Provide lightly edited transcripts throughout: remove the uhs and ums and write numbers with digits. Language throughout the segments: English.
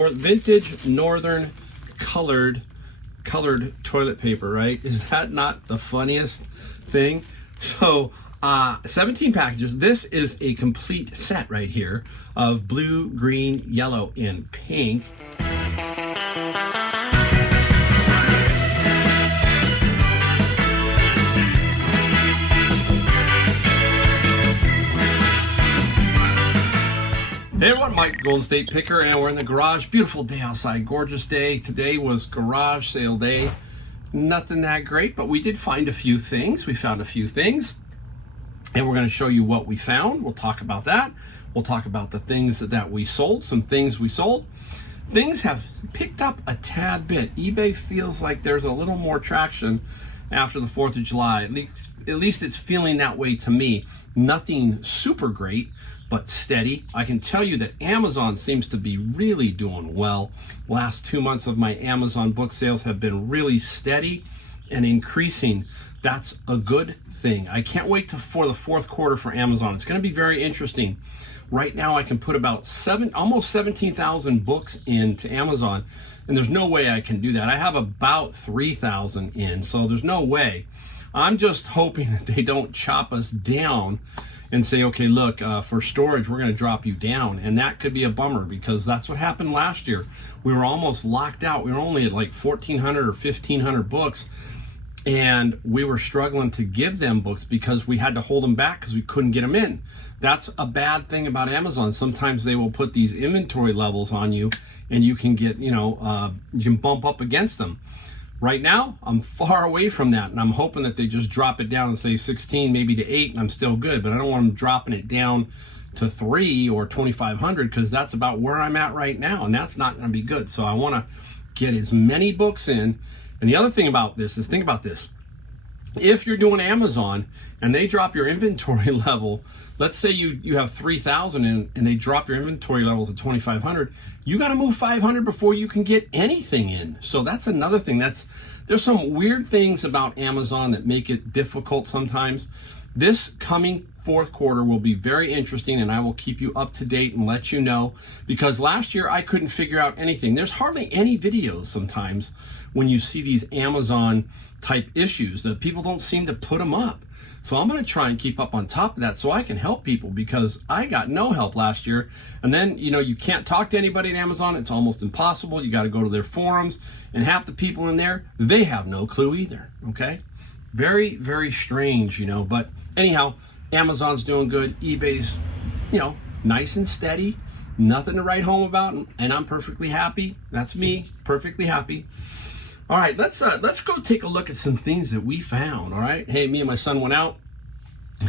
Or vintage northern colored toilet paper, right? Is that not the funniest thing? So 17 packages. This is a complete set right here of blue, green, yellow, and pink. Hey everyone, Mike, Golden State Picker, and we're in the garage. Beautiful day outside, gorgeous day. Today was garage sale day. Nothing that great, but we did find a few things. We found a few things, and we're going to show you what we found. We'll talk about that. We'll talk about the things that we sold, some things we sold. Things have picked up a tad bit. eBay feels like there's a little more traction after the 4th of July. At least it's feeling that way to me. Nothing super great, but steady. I can tell you that Amazon seems to be really doing well. Last 2 months of my Amazon book sales have been really steady and increasing. That's a good thing. I can't wait for the fourth quarter for Amazon. It's going to be very interesting. Right now I can put about almost 17,000 books into Amazon, and there's no way I can do that. I have about 3,000 in, so there's no way. I'm just hoping that they don't chop us down and say, okay, look, for storage, we're going to drop you down. And that could be a bummer, because that's what happened last year. We were almost locked out. We were only at like 1,400 or 1,500 books, and we were struggling to give them books because we had to hold them back because we couldn't get them in. That's a bad thing about Amazon. Sometimes they will put these inventory levels on you, and you can get, you can bump up against them. Right now, I'm far away from that, and I'm hoping that they just drop it down and say 16, maybe to 8, and I'm still good. But I don't want them dropping it down to 3 or 2,500, because that's about where I'm at right now, and that's not going to be good. So I want to get as many books in. And the other thing about this is, think about this. If you're doing Amazon and they drop your inventory level, let's say you have 3,000 in, and they drop your inventory levels to 2,500, you got to move 500 before you can get anything in. So that's another thing. There's some weird things about Amazon that make it difficult sometimes. This coming fourth quarter will be very interesting, and I will keep you up to date and let you know, because last year I couldn't figure out anything. There's hardly any videos sometimes when you see these Amazon type issues that people don't seem to put them up. So I'm going to try and keep up on top of that so I can help people, because I got no help last year. And then, you can't talk to anybody at Amazon. It's almost impossible. You got to go to their forums, and half the people in there, they have no clue either. Okay. Very, very strange, but anyhow, Amazon's doing good. eBay's, nice and steady. Nothing to write home about, and I'm perfectly happy. That's me, perfectly happy. All right, let's go take a look at some things that we found. All right, hey, me and my son went out,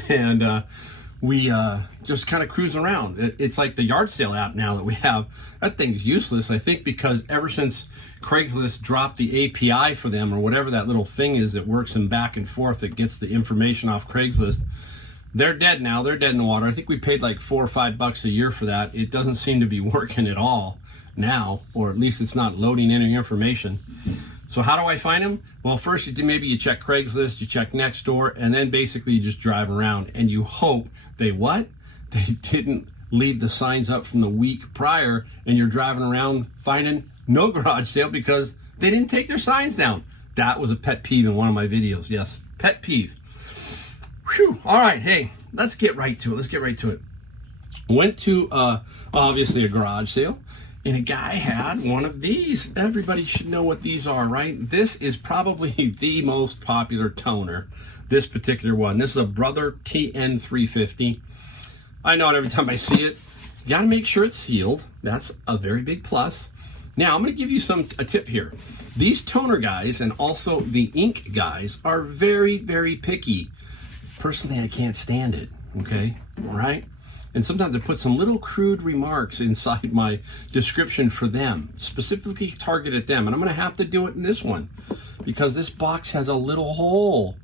and we just kind of cruising around. It's like the yard sale app now that we have. That thing's useless, I think, because ever since Craigslist dropped the API for them, or whatever that little thing is that works them back and forth that gets the information off Craigslist, they're dead now. They're dead in the water. I think we paid like $4 or $5 a year for that. It doesn't seem to be working at all now, or at least it's not loading any information. So how do I find them? Well, first you check Craigslist, you check Nextdoor, and then basically you just drive around and you hope they didn't leave the signs up from the week prior, and you're driving around finding no garage sale because they didn't take their signs down. That was a pet peeve in one of my videos. Yes, pet peeve. Whew. All right, hey, let's get right to it. Went to obviously a garage sale, and a guy had one of these. Everybody should know what these are, right? This is probably the most popular toner, this particular one. This is a Brother TN350. I know it every time I see it. You got to make sure it's sealed. That's a very big plus. Now, I'm going to give you a tip here. These toner guys and also the ink guys are very, very picky. Personally, I can't stand it, okay? All right? And sometimes I put some little crude remarks inside my description for them, specifically targeted at them. And I'm going to have to do it in this one because this box has a little hole.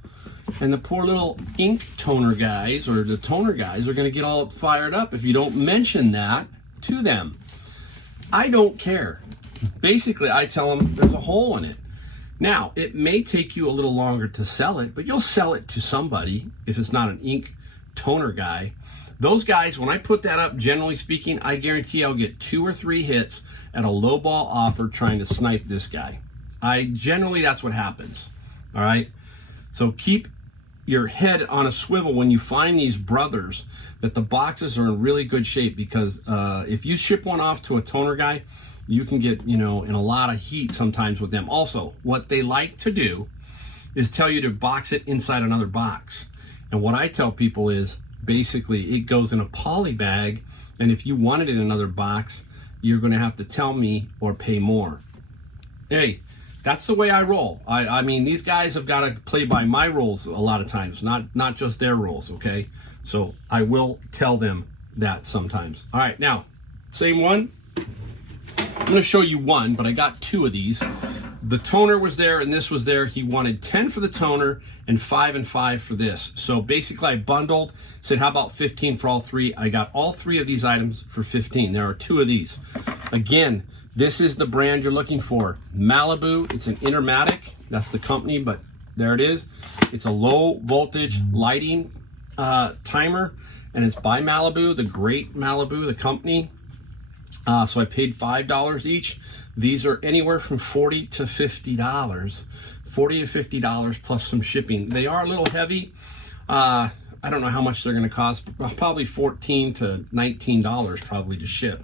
And the poor little ink toner guys, or the toner guys, are going to get all fired up if you don't mention that to them. I don't care. Basically, I tell them there's a hole in it. Now, it may take you a little longer to sell it, but you'll sell it to somebody if it's not an ink toner guy. Those guys, when I put that up, generally speaking, I guarantee I'll get 2 or 3 hits at a low ball offer trying to snipe this guy. Generally, that's what happens. All right. So keep your head on a swivel when you find these brothers, that the boxes are in really good shape, because if you ship one off to a toner guy, you can get, in a lot of heat sometimes with them. Also, what they like to do is tell you to box it inside another box. And what I tell people is, basically, it goes in a poly bag, and if you want it in another box, you're going to have to tell me or pay more. Hey, that's the way I roll. I mean, these guys have got to play by my rules a lot of times, not just their rules, okay? So I will tell them that sometimes. All right, now, same one. I'm going to show you one, but I got 2 of these. The toner was there and this was there. He wanted 10 for the toner and 5 and 5 for this. So basically I bundled, said, how about 15 for all 3? I got all 3 of these items for 15. There are 2 of these. Again, this is the brand you're looking for. Malibu, it's an Intermatic. That's the company, but there it is. It's a low voltage lighting timer, and it's by Malibu, the great Malibu, the company. So I paid $5 each. These are anywhere from $40 to $50. $40 to $50 plus some shipping. They are a little heavy. I don't know how much they're going to cost, but probably $14 to $19 probably to ship.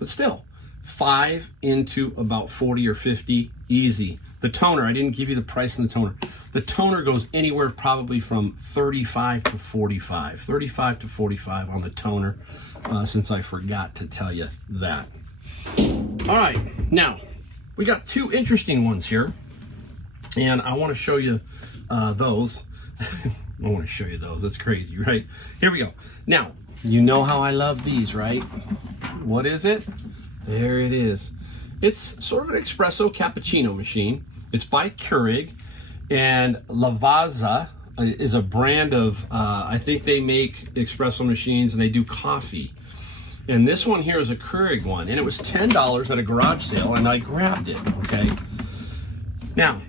But still, 5 into about 40 or 50, easy. The toner, I didn't give you the price on the toner. The toner goes anywhere probably from 35 to 45. 35 to 45 on the toner, since I forgot to tell you that. All right, now, we got 2 interesting ones here, and I want to show you those. I want to show you those. That's crazy, right? Here we go. Now, you know how I love these, right? What is it? There it is. It's sort of an espresso cappuccino machine. It's by Keurig, and Lavazza is a brand of, I think they make espresso machines and they do coffee. And this one here is a Keurig one, and it was $10 at a garage sale, and I grabbed it, okay? Now,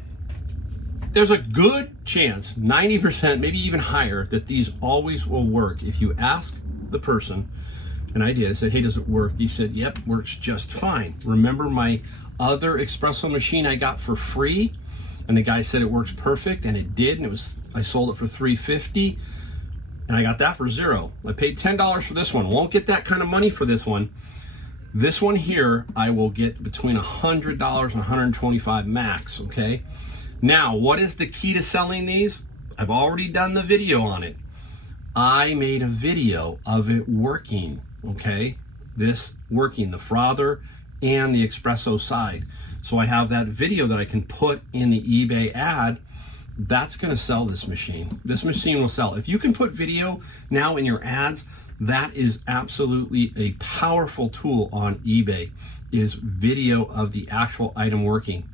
there's a good chance, 90%, maybe even higher, that these always will work. If you ask the person, and I did, I said, hey, does it work? He said, yep, works just fine. Remember my other espresso machine I got for free? And the guy said it works perfect, and it did, and I sold it for $3.50, and I got that for $0. I paid $10 for this one. Won't get that kind of money for this one. This one here, I will get between $100 and $125 max, okay? Now, what is the key to selling these? I've already done the video on it. I made a video of it working, okay? This working, the frother and the espresso side. So I have that video that I can put in the eBay ad. That's gonna sell this machine. This machine will sell. If you can put video now in your ads, that is absolutely a powerful tool on eBay, is video of the actual item working.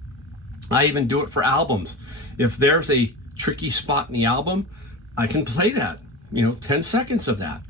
I even do it for albums. If there's a tricky spot in the album, I can play that, 10 seconds of that.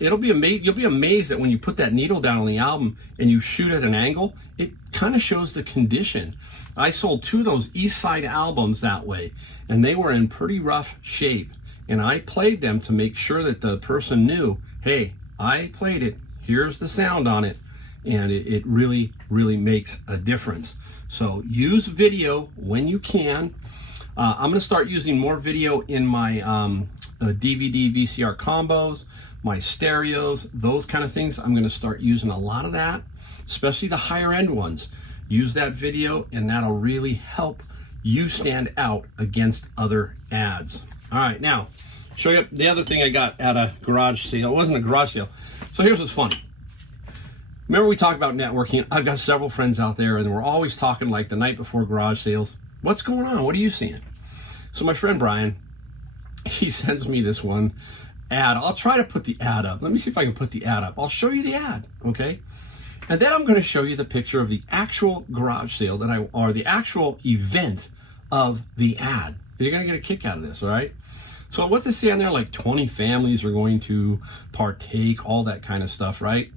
You'll be amazed that when you put that needle down on the album and you shoot at an angle, it kind of shows the condition. I sold 2 of those East Side albums that way, and they were in pretty rough shape. And I played them to make sure that the person knew, hey, I played it, here's the sound on it, and it really, really makes a difference. So use video when you can. I'm gonna start using more video in my DVD, VCR combos, my stereos, those kind of things. I'm gonna start using a lot of that, especially the higher end ones. Use that video, and that'll really help you stand out against other ads. All right, now, show you the other thing I got at a garage sale. It wasn't a garage sale. So here's what's funny. Remember we talked about networking? I've got several friends out there, and we're always talking like the night before garage sales. What's going on? What are you seeing? So my friend Brian, he sends me this one ad. I'll try to put the ad up. Let me see if I can put the ad up. I'll show you the ad, okay? And then I'm going to show you the picture of the actual garage sale or the actual event of the ad. You're going to get a kick out of this, all right? So what's it say on there? Like 20 families are going to partake, all that kind of stuff, right?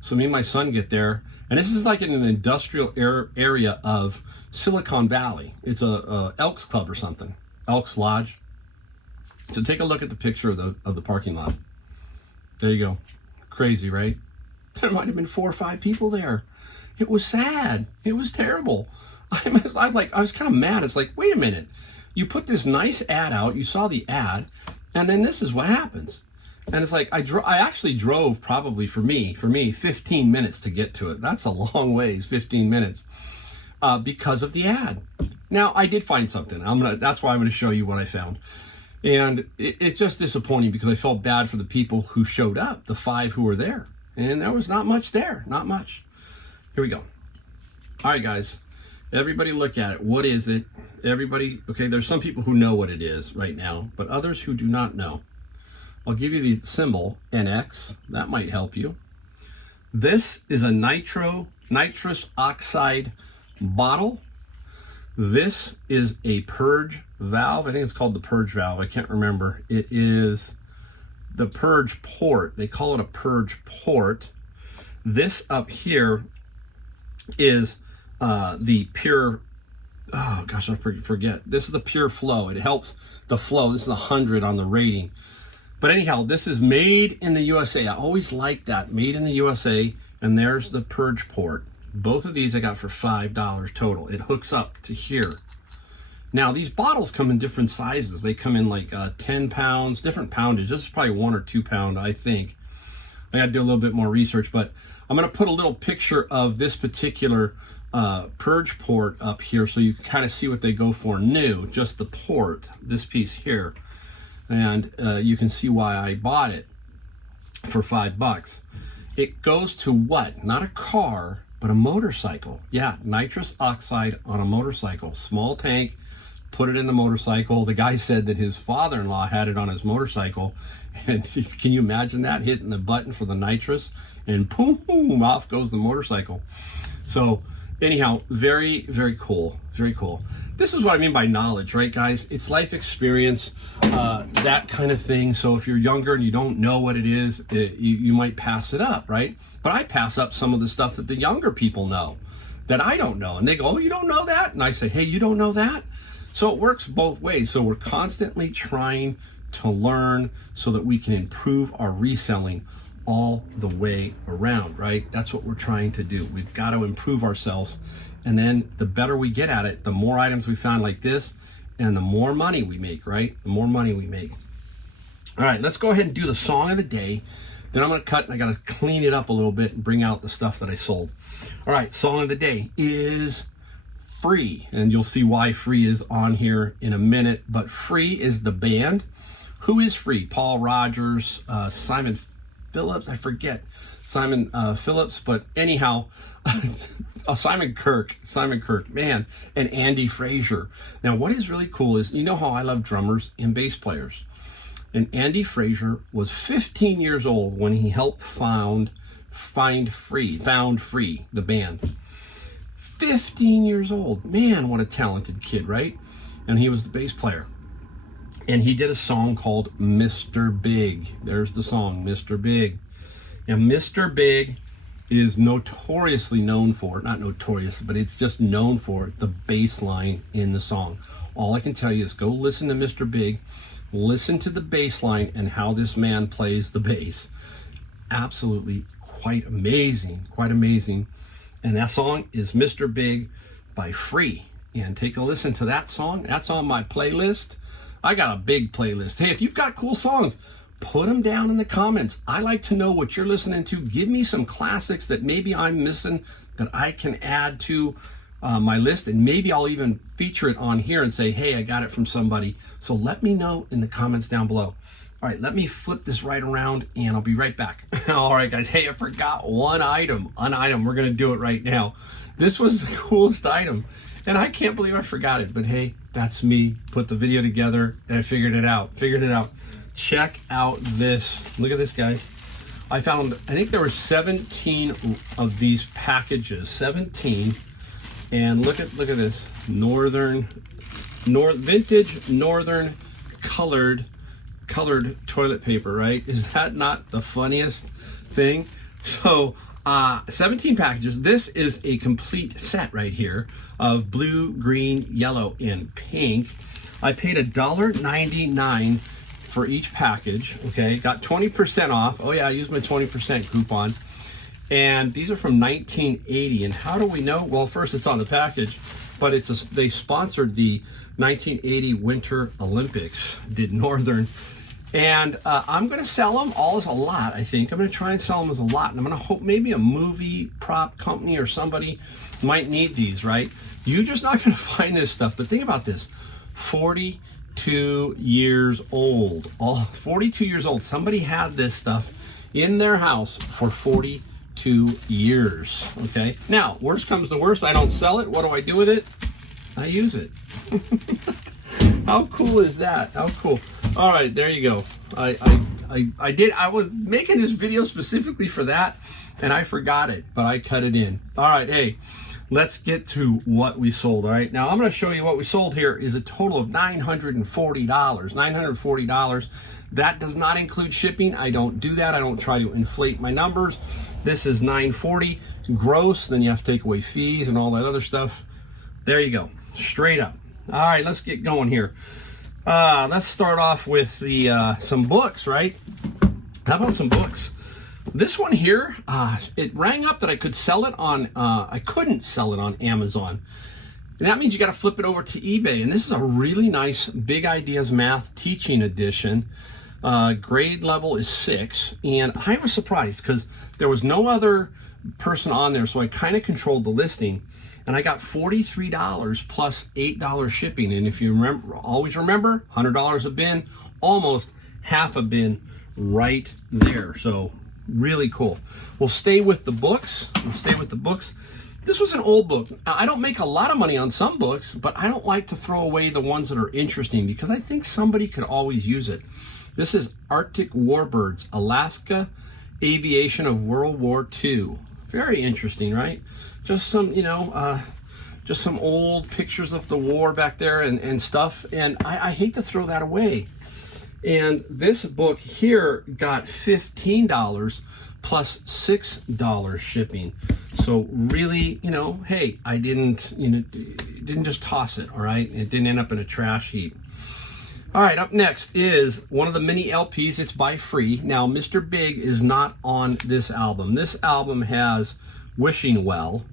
So me and my son get there, and this is like in an industrial area of Silicon Valley. It's a Elks Club or something, Elks Lodge. So take a look at the picture of the parking lot. There you go. Crazy, right? There might have been 4 or 5 people there. It was sad. It was terrible. I was kind of mad. It's like, wait a minute. You put this nice ad out. You saw the ad, and then this is what happens. And it's like, I actually drove probably for me 15 minutes to get to it. That's a long ways, 15 minutes, because of the ad. Now, I did find something. That's why I'm gonna show you what I found. And it's just disappointing because I felt bad for the people who showed up, the 5 who were there. And there was not much there, not much. Here we go. All right, guys, everybody look at it. What is it? Everybody, okay, there's some people who know what it is right now, but others who do not know. I'll give you the symbol, NX, that might help you. This is a nitrous oxide bottle. This is a Purge Valve. I think it's called the Purge Valve. I can't remember. It is the Purge Port. They call it a Purge Port. This up here is the pure, oh gosh, I forget. This is the pure flow. It helps the flow. This is 100 on the rating. But anyhow, this is made in the USA. I always like that, made in the USA. And there's the Purge Port. Both of these I got for $5 total. It hooks up to here. Now, these bottles come in different sizes. They come in like 10 pounds, different poundage. This is probably 1 or 2 pound, I think. I got to do a little bit more research, but I'm going to put a little picture of this particular Purge Port up here so you can kind of see what they go for new, just the port, this piece here. And you can see why I bought it for $5. It goes to what? Not a car, but a motorcycle. Yeah, nitrous oxide on a motorcycle. Small tank, put it in the motorcycle. The guy said that his father-in-law had it on his motorcycle. And can you imagine that? Hitting the button for the nitrous and boom, off goes the motorcycle. So anyhow, very, very cool. Very cool. This is what I mean by knowledge, right, guys? It's life experience, that kind of thing. So if you're younger and you don't know what it is, you might pass it up, right? But I pass up some of the stuff that the younger people know that I don't know. And they go, oh, you don't know that? And I say, hey, you don't know that? So it works both ways. So we're constantly trying to learn so that we can improve our reselling all the way around, right? That's what we're trying to do. We've got to improve ourselves. And then the better we get at it, the more items we found like this, and the more money we make, right? The more money we make. All right, let's go ahead and do the song of the day. Then I'm going to cut, and I got to clean it up a little bit and bring out the stuff that I sold. All right, song of the day is Free, and you'll see why Free is on here in a minute. But Free is the band. Who is Free? Paul Rogers, Simon Phillips, I forget Simon Phillips, but anyhow, Simon Kirk, man, and Andy Frazier. Now, what is really cool is, you know how I love drummers and bass players. And Andy Frazier was 15 years old when he helped found Free, the band. 15 years old. Man, what a talented kid, right? And he was the bass player. And he did a song called Mr. Big. There's the song, Mr. Big. And Mr. Big is notoriously known for, not notorious, but it's just known for the bass line in the song. All I can tell you is go listen to Mr. Big, listen to the bass line and how this man plays the bass. Absolutely quite amazing, quite amazing. And that song is Mr. Big by Free. And take a listen to that song. That's on my playlist. I got a big playlist. Hey, if you've got cool songs, put them down in the comments. I like to know what you're listening to. Give me some classics that maybe I'm missing that I can add to my list, and maybe I'll even feature it on here and say, hey, I got it from somebody. So let me know in the comments down below. All right, let me flip this right around and I'll be right back. All right, guys. Hey, I forgot one item. We're going to do it right now. This was the coolest item, and I can't believe I forgot it. But hey, that's me. Put the video together and I figured it out. Check out this. Look at this, guys. I found, I think there were 17 of these packages. 17. And look at this. Vintage Northern colored toilet paper, right? Is that not the funniest thing? So 17 packages. This is a complete set right here of blue, green, yellow, and pink. I paid $1.99 for each package. Okay, got 20% off. Oh yeah, I used my 20% coupon. And these are from 1980. And how do we know? Well, first it's on the package, but they sponsored the 1980 Winter Olympics, did Northern. And I'm going to sell them all as a lot, I think. I'm going to try and sell them as a lot. And I'm going to hope maybe a movie prop company or somebody might need these, right? You're just not going to find this stuff. But think about this. 42 years old. All 42 years old. Somebody had this stuff in their house for 42 years. Okay. Now, worst comes to worst, I don't sell it. What do I do with it? I use it. How cool is that? How cool. All right, there you go. I was making this video specifically for that, and I forgot it, but I cut it in. All right, hey, let's get to what we sold. All right, now I'm going to show you what we sold here is a total of $940. $940. That does not include shipping. I don't do that. I don't try to inflate my numbers. This is $940 gross. Then you have to take away fees and all that other stuff. There you go, straight up. All right, let's get going here. Let's start off with the some books, right? How about some books? This one here, it rang up that I could sell it on, I couldn't sell it on Amazon. And that means you got to flip it over to eBay. And this is a really nice Big Ideas Math Teaching Edition. Grade level is 6. And I was surprised because there was no other person on there. So I kind of controlled the listing. And I got $43 plus $8 shipping. And if you remember, always remember, $100 a bin, almost half a bin right there. So really cool. We'll stay with the books. This was an old book. I don't make a lot of money on some books, but I don't like to throw away the ones that are interesting because I think somebody could always use it. This is Arctic Warbirds, Alaska Aviation of World War II. Very interesting, right? Just some, just some old pictures of the war back there and stuff. And I hate to throw that away. And this book here got $15 plus $6 shipping. So really, hey, I didn't just toss it, all right? It didn't end up in a trash heap. All right, up next is one of the mini LPs. It's by Free. Now, Mr. Big is not on this album. This album has Wishing Well,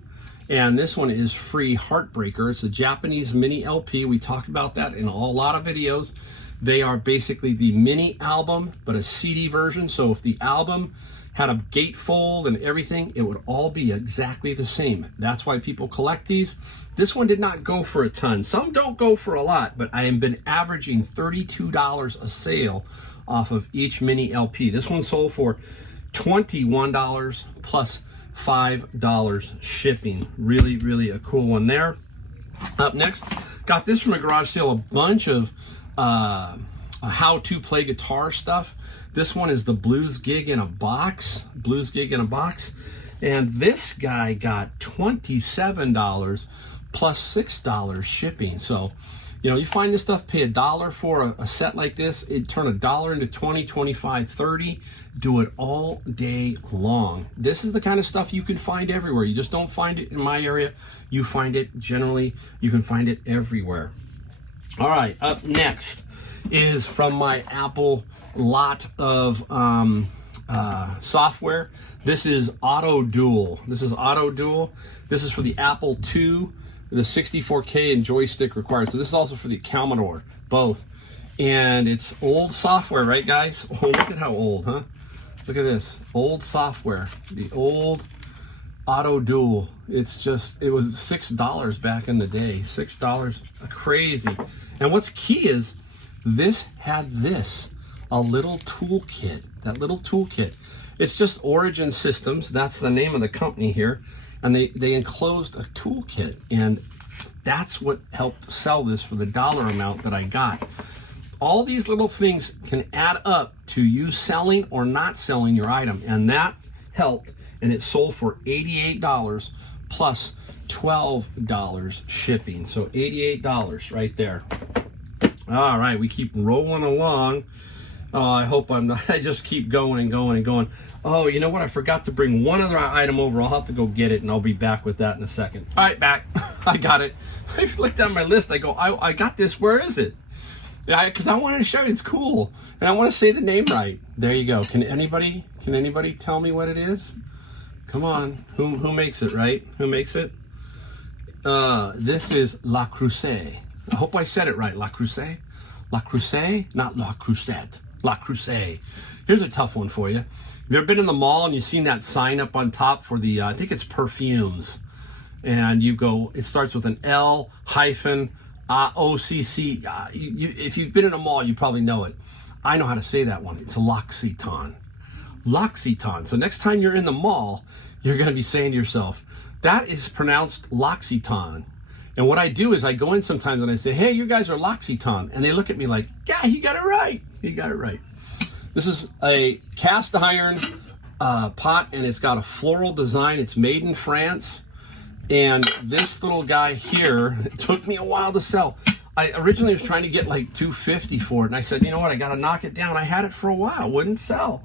and this one is Free Heartbreaker. It's a Japanese mini LP. We talk about that in a lot of videos. They are basically the mini album, but a CD version. So if the album had a gatefold and everything, it would all be exactly the same. That's why people collect these. This one did not go for a ton. Some don't go for a lot, but I have been averaging $32 a sale off of each mini LP. This one sold for $21 plus $5 shipping. Really, really a cool one there. Up next, got this from a garage sale, a bunch of how to play guitar stuff. This one is the Blues Gig in a Box. And this guy got $27 plus $6 shipping. So, you find this stuff, pay $1 for a set like this. It'd turn $1 into 20, 25, 30. Do it all day long. This is the kind of stuff you can find everywhere. You just don't find it in my area. You find it generally, you can find it everywhere. All right, up next is from my Apple lot of software. This is Auto Duel. This is for the Apple II, the 64K and joystick required. So this is also for the Commodore, both. And it's old software, right, guys? Oh, look at how old, huh? Look at this, old software, the old Auto Duel. It was $6 back in the day, $6, crazy. And what's key is this had a little toolkit, that little toolkit. It's just Origin Systems, that's the name of the company here, and they enclosed a toolkit, and that's what helped sell this for the dollar amount that I got. All these little things can add up to you selling or not selling your item, and that helped, and it sold for $88 plus $12 shipping. So $88 right there. All right, we keep rolling along. I hope I'm not, I just keep going and going and going. Oh, you know what? I forgot to bring one other item over. I'll have to go get it, and I'll be back with that in a second. All right, back. I got it. I looked down my list. I go, I got this. Where is it? Because I wanted to show you. It's cool. And I want to say the name right. There you go. Can anybody tell me what it is? Come on. Who makes it, right? Who makes it? This is La Crusade. I hope I said it right. La Crusade? La Crusade? Not La Crusade. La Crusade. Here's a tough one for you. Have you ever been in the mall and you've seen that sign up on top for the, I think it's perfumes. And you go, it starts with an L hyphen OCC. If you've been in a mall, you probably know it. I know how to say that one. It's L'Occitane. L'Occitane. So next time you're in the mall, you're going to be saying to yourself, that is pronounced L'Occitane. And what I do is I go in sometimes and I say, hey, you guys are L'Occitane. And they look at me like, yeah, you got it right. You got it right. This is a cast iron pot, and it's got a floral design. It's made in France. And this little guy here, it took me a while to sell. I originally was trying to get like $250 for it. And I said, you know what? I got to knock it down. I had it for a while. Wouldn't sell.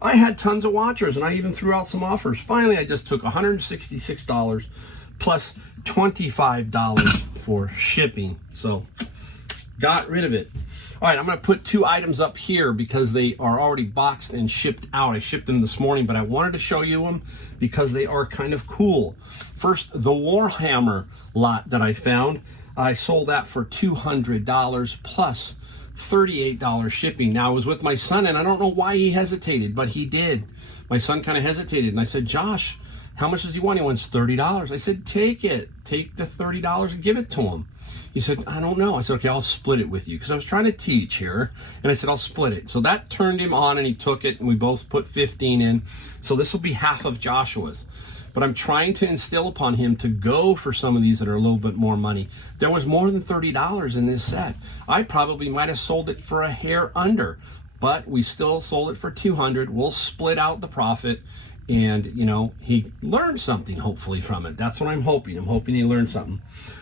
I had tons of watchers, and I even threw out some offers. Finally, I just took $166 plus $25 for shipping. So got rid of it. All right, I'm going to put 2 items up here because they are already boxed and shipped out. I shipped them this morning, but I wanted to show you them because they are kind of cool. First, the Warhammer lot that I found. I sold that for $200 plus $38 shipping. Now, I was with my son, and I don't know why he hesitated, but he did. My son kind of hesitated, and I said, Josh, how much does he want? He wants $30. I said, take it. Take the $30 and give it to him. He said, I don't know. I said, okay, I'll split it with you, because I was trying to teach here. And I said, I'll split it. So that turned him on, and he took it, and we both put 15 in. So this will be half of Joshua's. But I'm trying to instill upon him to go for some of these that are a little bit more money. There was more than $30 in this set. I probably might have sold it for a hair under, but we still sold it for $200. We'll split out the profit. And, you know, he learned something, hopefully, from it. That's what I'm hoping. I'm hoping he learned something.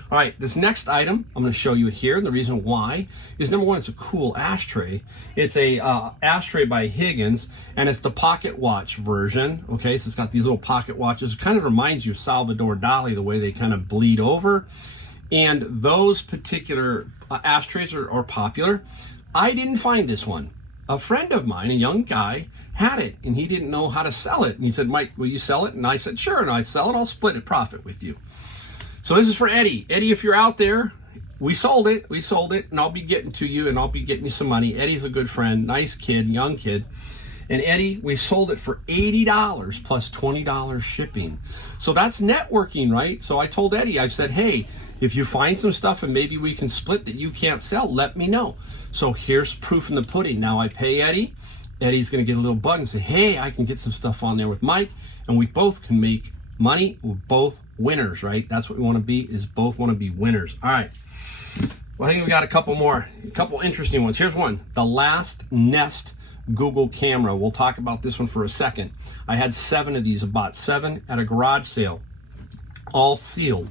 All right, this next item, I'm going to show you it here. And the reason why is, number one, it's a cool ashtray. It's a ashtray by Higgins, and it's the pocket watch version. Okay, so it's got these little pocket watches. It kind of reminds you of Salvador Dali, the way they kind of bleed over. And those particular ashtrays are popular. I didn't find this one. A friend of mine, a young guy, had it, and he didn't know how to sell it. And he said, Mike, will you sell it? And I said, sure. And I sell it. I'll split it profit with you. So this is for Eddie. Eddie, if you're out there, we sold it. We sold it, and I'll be getting to you, and I'll be getting you some money. Eddie's a good friend, nice kid, young kid. And Eddie, we sold it for $80 plus $20 shipping. So that's networking, right? So I told Eddie, I said, hey, if you find some stuff and maybe we can split that you can't sell, let me know. So here's proof in the pudding. Now I pay Eddie. Eddie's going to get a little bug and say, hey, I can get some stuff on there with Mike, and we both can make money. We're both winners, right? That's what we want to be, is both want to be winners. All right. Well, I think we got a couple interesting ones. Here's one. The Last Nest Google camera. We'll talk about this one for a second. I had 7 of these. I bought 7 at a garage sale, all sealed.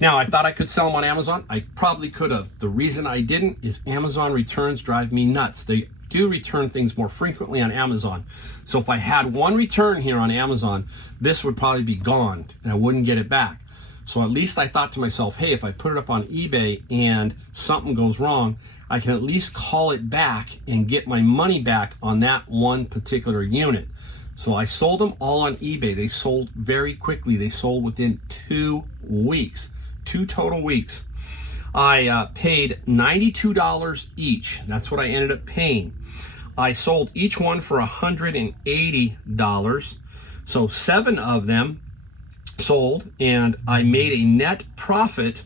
Now, I thought I could sell them on Amazon. I probably could have. The reason I didn't is Amazon returns drive me nuts. They do return things more frequently on Amazon. So if I had one return here on Amazon, this would probably be gone and I wouldn't get it back. So at least I thought to myself, hey, if I put it up on eBay and something goes wrong, I can at least call it back and get my money back on that one particular unit. So I sold them all on eBay. They sold very quickly. They sold within 2 weeks, 2 total weeks. I paid $92 each. That's what I ended up paying. I sold each one for $180. So 7 of them sold, and I made a net profit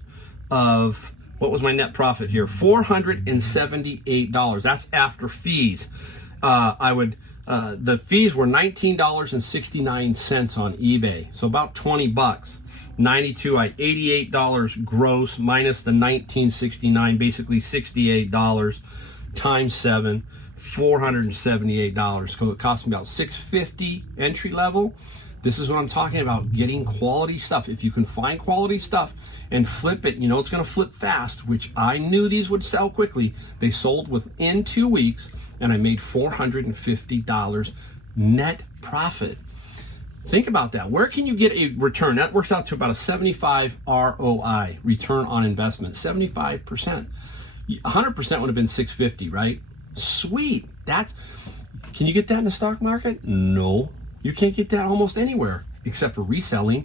of, what was my net profit here? $478. That's after fees. The fees were $19.69 on eBay, so about 20 bucks. 92, $88 gross minus the $19.69, basically $68 times 7, $478. So it cost me about $650 entry level. This is what I'm talking about, getting quality stuff. If you can find quality stuff and flip it, you know it's going to flip fast, which I knew these would sell quickly. They sold within 2 weeks, and I made $450 net profit. Think about that. Where can you get a return? That works out to about a 75 ROI, return on investment, 75%. 100% would have been $6.50, right? Sweet. Can you get that in the stock market? No. You can't get that almost anywhere except for reselling.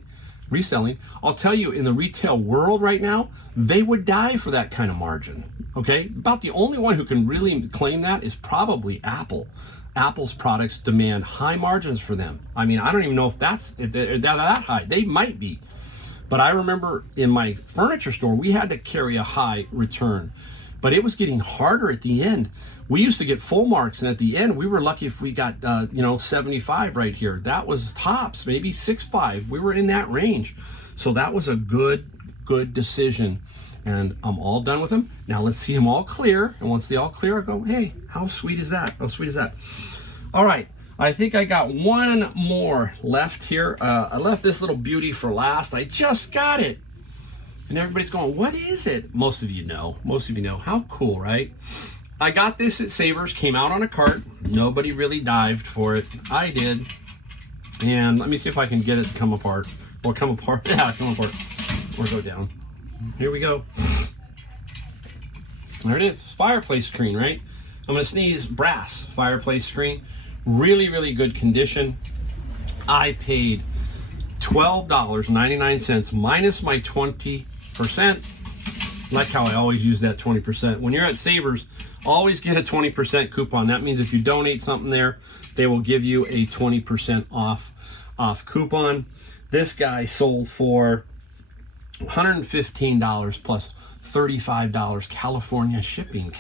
I'll tell you, in the retail world right now, they would die for that kind of margin. Okay? About the only one who can really claim that is probably Apple. Apple's products demand high margins for them. I mean, I don't even know if they're that high. They might be. But I remember in my furniture store, we had to carry a high return. But it was getting harder at the end. We used to get full marks, and at the end, we were lucky if we got 75 right here. That was tops, maybe 6.5. We were in that range. So that was a good decision. And I'm all done with them. Now let's see them all clear. And once they all clear, I go, hey, how sweet is that? How sweet is that? All right. I think I got one more left here. I left this little beauty for last. I just got it. And everybody's going, what is it? Most of you know. How cool, right? I got this at Savers, came out on a cart. Nobody really dived for it. I did. And let me see if I can get it to come apart. Or come apart. Yeah, come apart. Or go down. Here we go. There it is. Fireplace screen, right? I'm going to sneeze. Brass fireplace screen. Really, really good condition. I paid $12.99 minus my 20%. Like how I always use that 20%. When you're at Savers, always get a 20% coupon. That means if you donate something there, they will give you a 20% off coupon. This guy sold for $115 plus $35 California shipping.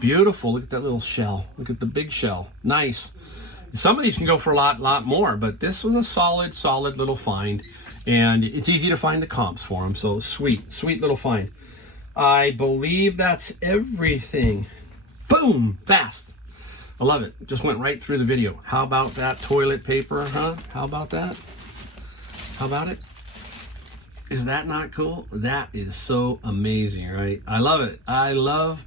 Beautiful. Look at that little shell. Look at the big shell. Nice. Some of these can go for a lot more, but this was a solid little find. And it's easy to find the comps for them. So sweet little find. I believe that's everything. Boom, fast. I love it. Just went right through the video. How about that toilet paper, huh? How about that? How about it? Is that not cool? That is so amazing, right? I love it. I love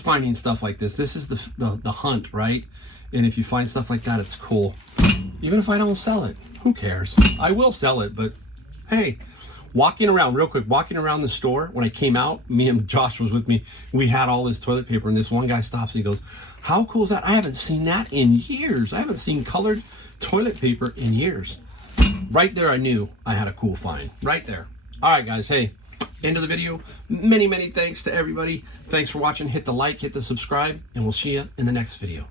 finding stuff like this. This is the hunt, right? And if you find stuff like that, it's cool. Even if I don't sell it, who cares? I will sell it, but hey, walking around the store, when I came out, me and Josh was with me, we had all this toilet paper, and this one guy stops and he goes, how cool is that? I haven't seen that in years. I haven't seen colored toilet paper in years. Right there, I knew I had a cool find. Right there. All right, guys. Hey, end of the video. Many thanks to everybody. Thanks for watching. Hit the like, hit the subscribe, and we'll see you in the next video.